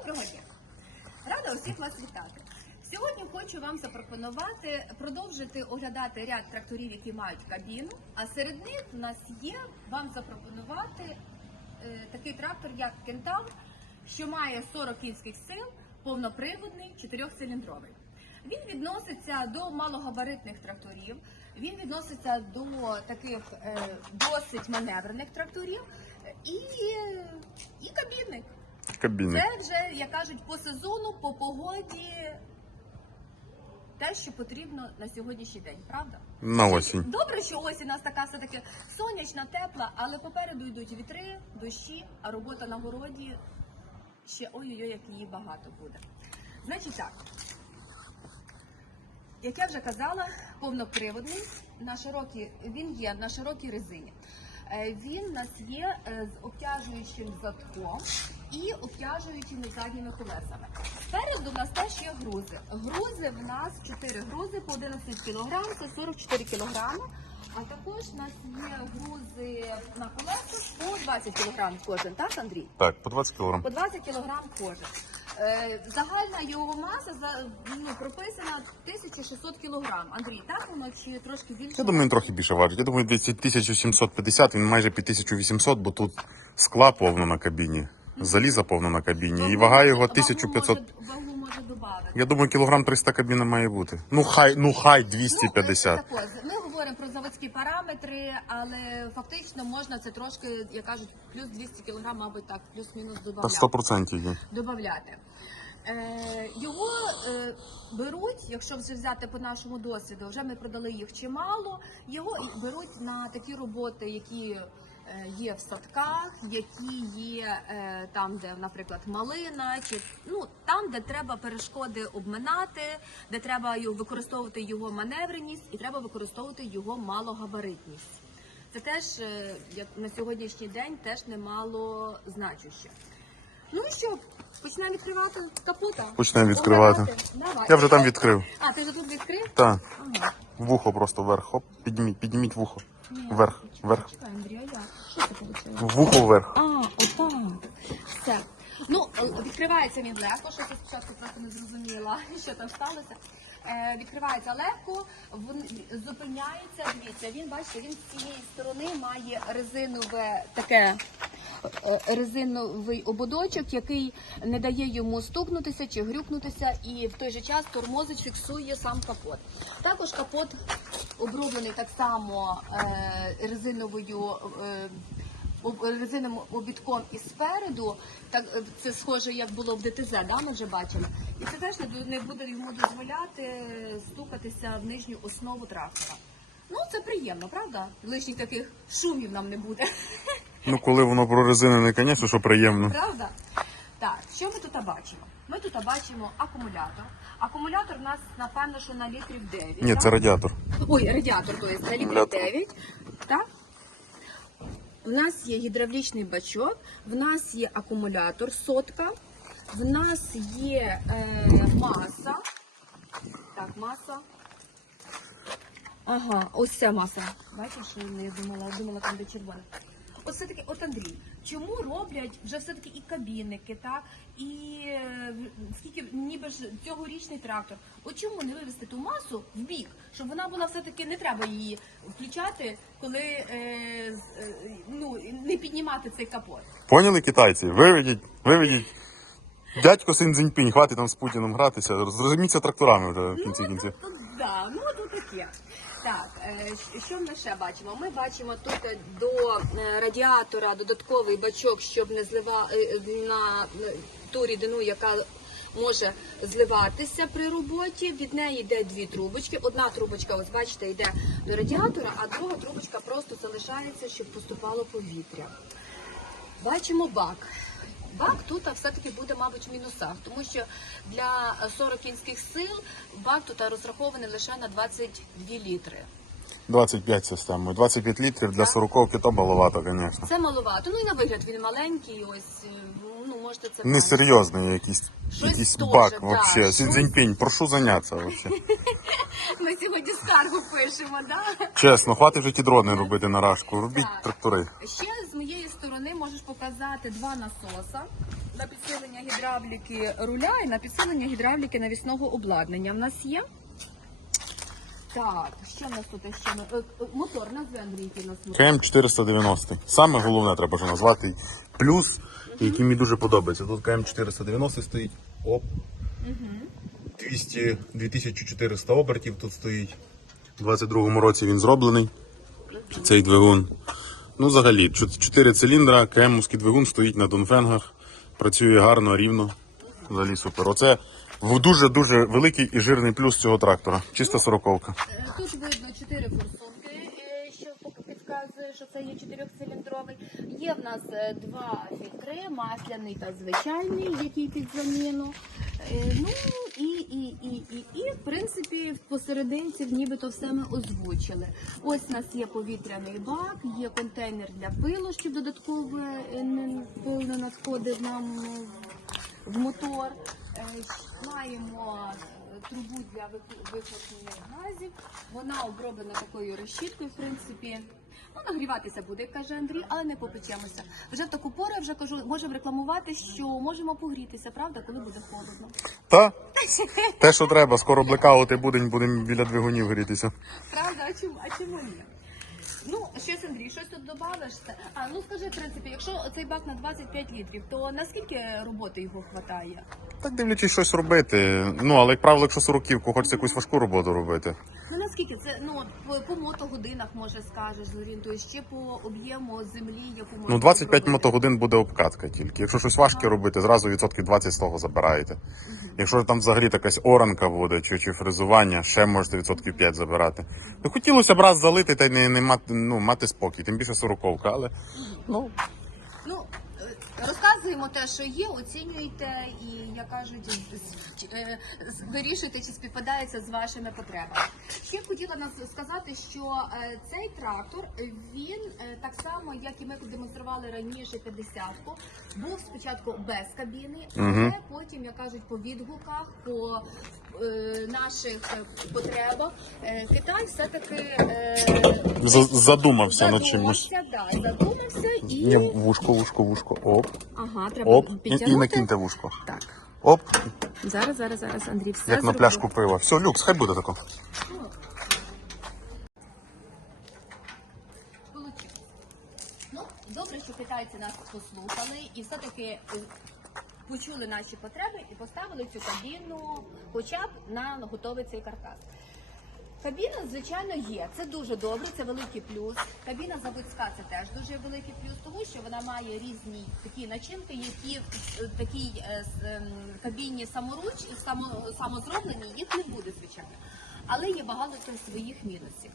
Доброго дня! Рада усіх вас вітати. Сьогодні хочу вам запропонувати продовжити оглядати ряд тракторів, які мають кабіну. А серед них у нас є вам запропонувати е, такий трактор, як Кентавр, що має 40 кінських сил, повноприводний, чотирьохциліндровий. Він відноситься до малогабаритних тракторів. Він відноситься до таких е, досить маневрених тракторів і, і кабінник. Кабінник. Це вже, як кажуть, по сезону, по погоді. Те, що потрібно на сьогоднішній день, правда? На осінь. Добре, що осінь у нас така все-таки сонячна, тепла, але попереду йдуть вітри, дощі, а робота на городі ще ой-ой-ой, як її багато буде. Значить так, як я вже казала, повноприводний на широкій, він є на широкій резині. Е, Він у нас є е, з обтяжуючим задком і обтяжуючими задніми колесами. Спереду в нас теж є грузи. Грузи в нас 4 грузи по 11 кг, це 44 кг. А також у нас є грузи на колесах по 20 кг кожен, так, Андрій? Так, по 20 кг. По 20 кг кожен. Е, загальна його маса ну, прописана 1600 кг. Андрій, так воно чи трошки більше? Я думаю, він трохи більше важить. Я думаю, десь 1750, він майже під 1800, бо тут скла повно на кабіні, заліза повно на кабіні, і вага його 1500. Вагу може, вагу може додати. Я думаю, кілограм 300 кабіна має бути. Ну хай, ну хай 250. Ну, говоримо про заводські параметри, але фактично можна це трошки, як кажуть, плюс 200 кг, мабуть, так, плюс-мінус додавати. додати. 100% є. Е, його е, беруть, якщо вже взяти по нашому досвіду, вже ми продали їх чимало. Його беруть на такі роботи, які є в садках, які є е, там, де, наприклад, малина, чи ну там, де треба перешкоди обминати, де треба використовувати його маневреність і треба використовувати його малогабаритність. Це теж е, як на сьогоднішній день теж немало значуще. Ну і що, почнемо відкривати капота? Почнемо відкривати. Давай. Я вже там відкрив. А, ти вже тут відкрив? Так, Ага. вухо просто вверх. Хоп, підніміть, підніміть вухо. Ні. Вверх, вверх. Чекай, Андрій, а як? Що це вийшло? Вухо вверх. А, отак. Все. Ну, е, відкривається він легко, що я спочатку просто не зрозуміла, що там сталося. Е, відкривається легко, зупиняється. Дивіться, він бачите, він з цієї сторони має резинове таке е, резиновий ободочок, який не дає йому стукнутися чи грюкнутися, і в той же час тормозить, фіксує сам капот. Також капот оброблений так само резиновою. Е, резиновим обідком і спереду, так е, це схоже, як було в ДТЗ, да, ми вже бачили. І це теж не, буде йому дозволяти стукатися в нижню основу трактора. Ну, це приємно, правда? Лишніх таких шумів нам не буде. Ну коли воно прорезинене, звісно, що приємно. Правда? Так, що ми тут бачимо? Ми тут бачимо акумулятор. Акумулятор у нас, напевно, що на літрів 9. Ні, так? це радіатор. Ой, радіатор, то є на літрів 9. Так? В нас є гідравлічний бачок, в нас є акумулятор сотка, в нас є е, маса. Так, маса. Ага, ось ця маса. Бачиш, я думала, я думала там де червона. От все-таки, от Андрій, чому роблять вже все-таки і кабінники, так? І е, скільки ніби ж цьогорічний трактор. От чому не вивести ту масу в бік, щоб вона була все-таки не треба її включати, коли е, з- е, ну, не піднімати цей капот. Поняли китайці? Виведіть, виведіть. Дядько Син Цзіньпінь, хватить там з Путіним гратися. Зрозуміться тракторами вже в кінці кінців. Ну, да, ну тут таке. Так, е, що ми ще бачимо? Ми бачимо тут е, до е, радіатора додатковий бачок, щоб не злива на ту рідину, яка може зливатися при роботі. Від неї йде дві трубочки. Одна трубочка, ось бачите, йде до радіатора, а друга трубочка просто залишається, щоб поступало повітря. Бачимо бак. Бак тут все-таки буде, мабуть, в мінусах, тому що для 40 кінських сил бак тут розрахований лише на 22 літри. 25 системою. 25 літрів для 40 то баловато, звісно. Це маловато. Ну і на вигляд він маленький, ось е, ну можете це. Несерйозний якийсь, Щось якийсь бак да, вообще. Син. Цзіньпінь, прошу заняться вообще. Ми сьогодні скаргу пишемо, да? Чесно, хватить вже ті дрони робити на рашку. Робіть Так. трактори. Ще з моєї сторони можеш показати два насоса для підсилення гідравліки руля і на підсилення гідравліки навісного обладнання. В нас є. Так, що в нас тут ще? Е, е, Мотор, назви Андрій, який у нас мотор. КМ 490. Саме головне треба вже назвати плюс, який мені дуже подобається. Тут КМ 490 стоїть. Оп. 200, 2400 обертів тут стоїть. У 22-му році він зроблений. Цей двигун. Ну, взагалі, чот- 4 циліндра, КМовський двигун стоїть на Донфенгах. Працює гарно, рівно. Взагалі супер. Оце дуже-дуже великий і жирний плюс цього трактора. Чиста сороковка. Е, Тут видно чотири форсунки, е, що підказує, що це є чотирьохциліндровий. Є в нас е, два фільтри, масляний та звичайний, який під заміну. Ну і, і, і, і, і в принципі посерединці нібито все ми озвучили. Ось у нас є повітряний бак, є контейнер для пилу, щоб додаткове е, не- надходив нам е, в мотор. Е, Маємо е, трубу для вихлопних газів. Вона оброблена такою розчіткою, в принципі. Ну, нагріватися буде, як каже Андрій, але не попечемося. Вже в таку пору я вже кажу, можемо рекламувати, що можемо погрітися, правда, коли буде холодно. Та? Те, що треба, скоро блекаути будемо, будемо біля двигунів грітися. Правда, а чому, а чому ні? Ну, щось, Андрій, щось тут добавиш? А ну скажи, в принципі, якщо цей бак на 25 літрів, то наскільки роботи його вистачає? Так дивлячись щось робити. Ну, але як правило, якщо сороківку, хочеться якусь важку роботу робити. Ну наскільки це ну по, по мотогодинах може скажеш, зорієнтуєш, чи по об'єму землі, яку можна Ну, 25 обробити? мотогодин буде обкатка тільки. Якщо щось важке робити, зразу відсотків 20 з того забираєте. Якщо там взагалі якась оранка буде чи, чи фрезування, ще можете відсотків 5 забирати. Ну, хотілося б раз залити та й не, не мати, ну, мати спокій, тим більше сороковка, але ну, Ну е, розказуємо те, що є, оцінюйте і як кажуть, е, вирішуйте, чи співпадається з вашими потребами. Ще хотіла нас сказати, що е, цей трактор він так само, як і ми демонстрували раніше 50-ку, був спочатку без кабіни, але потім, як кажуть, по відгуках, по наших е, потребах, е, Китай все-таки е, задумався над чимось. задумався, да, задумався і вушко, вушко, вушко. Оп, ага, треба оп. І, і накиньте вушко. Так, Оп, зараз, зараз, зараз, Андрій, все як на пляшку пива. Все, люкс, хай буде тако. Ну, добре, що китайці нас послухали і все-таки почули наші потреби і поставили цю кабіну хоча б на готовий цей каркас. Кабіна, звичайно, є. Це дуже добре, це великий плюс. Кабіна заводська це теж дуже великий плюс, тому що вона має різні такі начинки, які в е, такій е, ем, кабіні саморуч, само, самозроблені, їх не буде, звичайно. Але є багато своїх мінусів.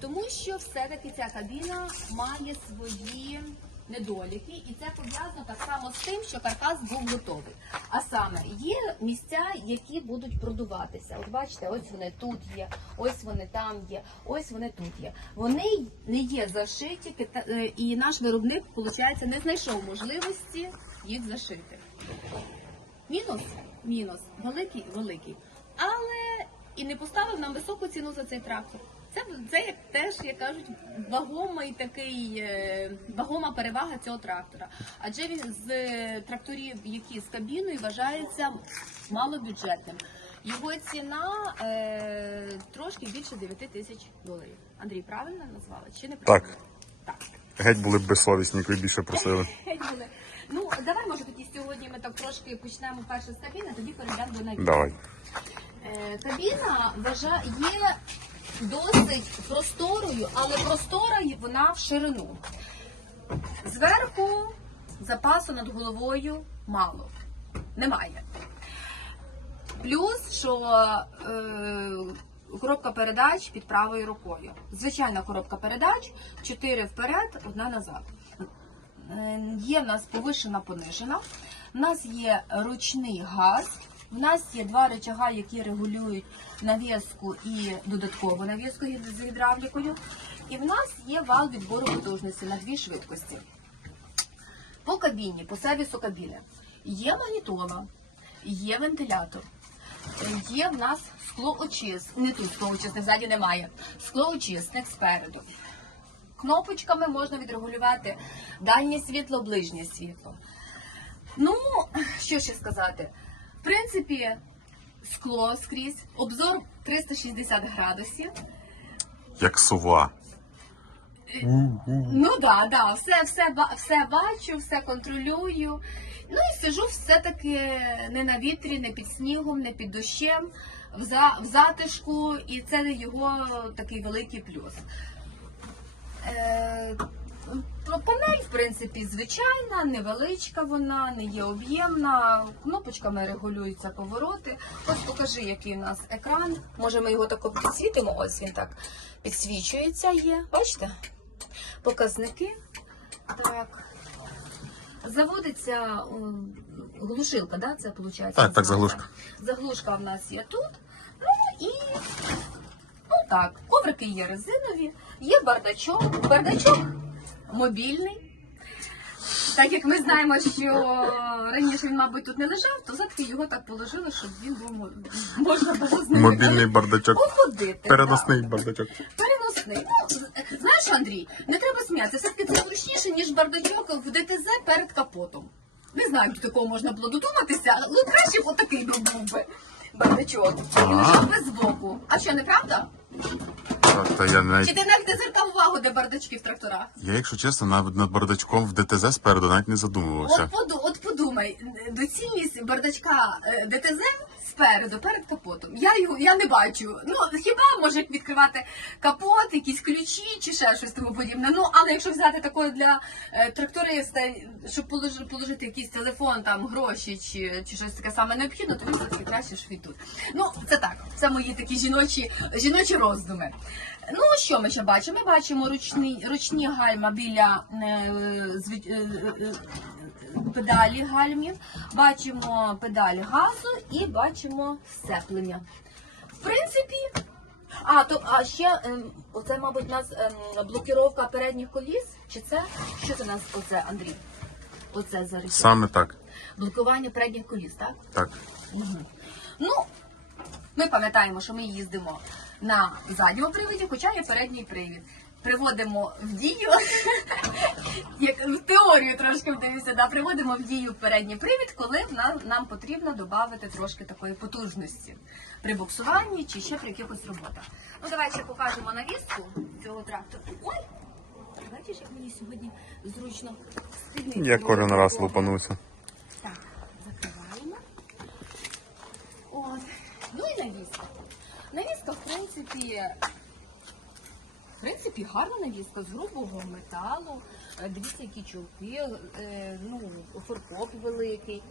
Тому що все-таки ця кабіна має свої недоліки, і це пов'язано так само з тим, що каркас був готовий. А саме є місця, які будуть продуватися. От бачите, ось вони тут є, ось вони там є, ось вони тут є. Вони не є зашиті, е, і наш виробник, виходить, не знайшов можливості їх зашити. Мінус, мінус, великий, великий. Але і не поставив нам високу ціну за цей трактор. Це, це як теж, як кажуть, вагомий такий е, вагома перевага цього трактора. Адже він з е, тракторів, які з кабіною, вважається малобюджетним. Його ціна е, трошки більше 9 тисяч доларів. Андрій, правильно назвала? Чи не Так. Так. Геть були б безсовісні, якби більше просили. Геть були. Ну, давай, може, тоді сьогодні ми так трошки почнемо перше з кабіни, тоді перейдемо до навіс. Давай. Е, Кабіна вважа- є досить просторою, але простора вона в ширину. Зверху запасу над головою мало. Немає. Плюс, що е, коробка передач під правою рукою. Звичайна коробка передач, 4 вперед, одна назад. Е, Є в нас повишена понижена. У нас є ручний газ. В нас є два рычага, які регулюють навіску і додаткову навіску з гідравлікою. І в нас є вал відбору потужності на дві швидкості. По кабіні, по сервісу кабіни є магнітола, є вентилятор, є в нас склоочисник, не тут склоочисник, ззаді немає. Склоочисник спереду. Кнопочками можна відрегулювати дальнє світло, ближнє світло. Ну, що ще сказати? В принципі, скло скрізь, обзор 360 градусів. Як сова. Ну да, да, все, все, все бачу, все контролюю. Ну і сижу все-таки не на вітрі, не під снігом, не під дощем, в, за, в затишку, і це його такий великий плюс. Е, панель, в принципі, звичайна, невеличка вона, не є об'ємна. Кнопочками регулюються повороти. Ось покажи, який у нас екран. Може, ми його тако підсвітимо. Ось він так підсвічується, є. Бачите? Показники. Так. Заводиться глушилка, да? Це виходить? Так, так, заглушка. Заглушка в нас є тут. Ну і ну так, коврики є резинові, є бардачок. Бардачок мобільний. Так як ми знаємо, що раніше він, мабуть, тут не лежав, то все-таки його так положили, щоб він був можна було з ним Мобільний бардачок. походити. Переносний бардачок. Переносний. Ну, знаєш, Андрій, не треба сміятися, все-таки це зручніше, ніж бардачок в ДТЗ перед капотом. Не знаю, до такого можна було додуматися, але краще б отакий був би бардачок. І лежав би збоку. А що, неправда? Так, та я Чи ти навіть не звертав увагу, де бардачки в тракторах? Я, якщо чесно, навіть над бардачком в ДТЗ спереду навіть не задумувався. От, поду, от подумай, доцільність бардачка е, ДТЗ спереду, перед капотом. Я його я не бачу. Ну хіба може відкривати капот, якісь ключі чи ще щось тому подібне. Ну але якщо взяти такого для е, тракториста, щоб положити, положити якийсь телефон, там гроші чи, чи щось таке саме необхідно, то він все-таки краще від тут. Ну це так, це мої такі жіночі жіночі роздуми. Ну що ми ще бачимо? Ми бачимо ручні, ручні гальма біля е, зви- е, е, педалі гальмів, бачимо педалі газу і бачимо сцеплення. В принципі, а, то, а ще ем, оце, мабуть, у нас ем, блокіровка передніх коліс. Чи це? Що це у нас оце, Андрій? Оце за речі. Саме так. Блокування передніх коліс, так? Так. Мгм. Ну, ми пам'ятаємо, що ми їздимо на задньому приводі, хоча є передній привід. Приводимо в дію, як в теорію трошки вдивився, да, приводимо в дію передній привід, коли нам, нам потрібно додати трошки такої потужності при буксуванні чи ще при якихось роботах. Ну, давай ще покажемо навіску цього трактора. Ой! Бачиш, як мені сьогодні зручно стильно. Я кожен раз лупануся. Так, закриваємо. От. Ну і навіска. Навіска, в принципі, в принципі, гарна навіска з грубого металу. Е, Дивіться, які чулки, е, ну, форкоп великий.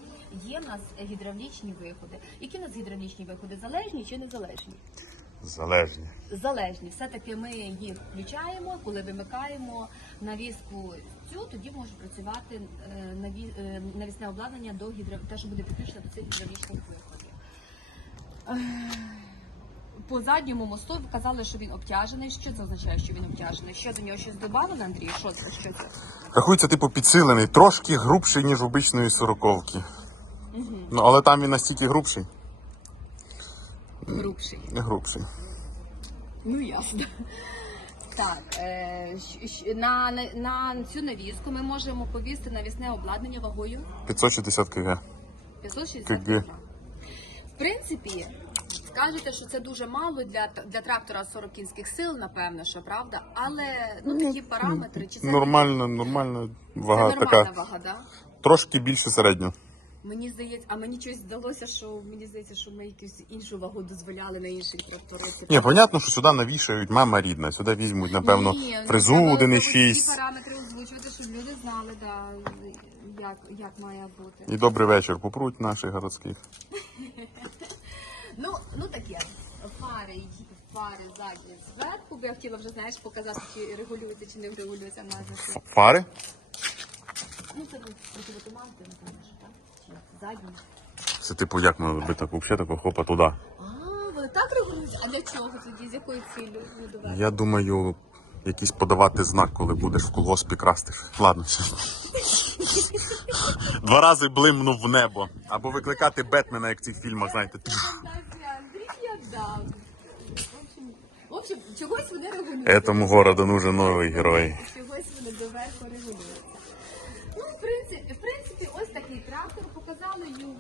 Є в нас гідравлічні виходи. Які в нас гідравлічні виходи? Залежні чи незалежні? Залежні. Залежні. Все-таки ми їх включаємо, коли вимикаємо навіску цю, тоді може працювати е, наві... навісне обладнання до гідро... те, що буде підключено до цих гідравлічних виходів. По задньому мосту ви казали, що він обтяжений. Що це означає, що він обтяжений? Що до нього щось додавано, Андрій? Що це? Що це? Рахується, типу, підсилений, трошки грубший, ніж обичної сороковки. Ну, але там він настільки грубший. Грубший. Грубший. Ну ясно. Так, е, на, на, на цю навіску ми можемо повісти навісне обладнання вагою 560 кг. 560 Кг. кг. В принципі, скажете, що це дуже мало для, для трактора 40 кінських сил, напевно, що правда, але ну, такі параметри, чи це Нормально, нормальна це вага нормальна така. вага, да? Трошки більше середнього. Мені здається, а мені щось здалося, що мені здається, що ми якусь іншу вагу дозволяли на інший трактори. Ні, понятно, що сюди навішають мама рідна. Сюди візьмуть, напевно, Ні, ну, фрезу треба 1,6 ці параметри озвучувати, щоб люди знали, да, як, як має бути. і добрий вечір попруть наших городських. Ну, ну таке. Фари, фари задні зверху. бо Я хотіла вже, знаєш, показати, чи регулюється, чи не регулюється назва. Фари? Ну, це противотуманки, напевно, що так? Чи задні. Це типу, як ми би так взагалі такого хопа туди. А, вони так регулюються? А для чого тоді? З якою ціллю Ну? Я думаю, якийсь подавати знак, коли будеш в колгоспі красти. Ладно, все. Два рази блимнув в небо. Або викликати Бетмена, як в цих фільмах, знаєте. Фантазія, Андрій я дав. В общем, в общем, чогось вони регулюють. Этому городу нужен новий герой. Чогось вони доверху регулюються. Ну, в принципі, в принципі, ось такий трактор. Показали його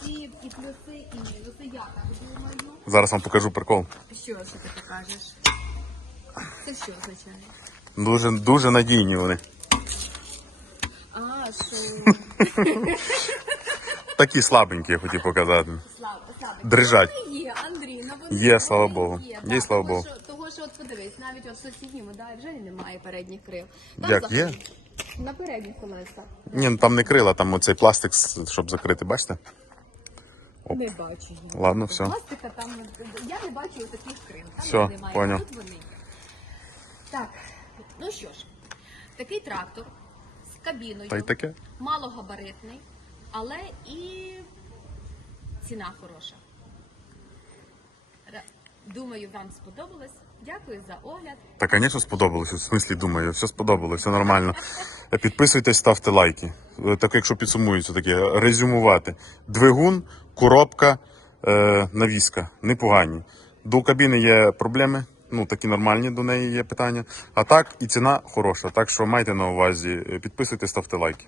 всі і плюси, і мінуси. Я так думаю. Зараз вам покажу прикол. Що, що ти покажеш? Це що означає? Дуже, дуже надійні вони. А, що Такі слабенькі, я хотів показати. слава, слава. Дрижать. Є, Андрій, на вони Є, слава Богу. Є, так, слава того, Богу. Що, того, що от подивись, навіть от в сусідньому, да, вже немає передніх крил. Як, є? взагалі На передніх колесах. Ні, ну там не крила, там оцей пластик, с- щоб закрити, бачите? Оп. Не бачу їх. Ладно, все. Пластика там, я не бачу таких крил. Там Все, їх немає. поняв. Тут вони є. Так, ну що ж, такий трактор з кабіною, Та й таке. малогабаритний, але і ціна хороша. Думаю, вам сподобалось. Дякую за огляд. Та, звісно, сподобалося. В смислі, думаю, все сподобалося, все нормально. Підписуйтесь, ставте лайки. Е, Так, якщо підсумується таке, резюмувати. Двигун, коробка, е, навіска. Непогані. До кабіни є проблеми, ну такі нормальні до неї є питання. А так і ціна хороша. Так що майте на увазі. Е, Підписуйтесь, ставте лайки.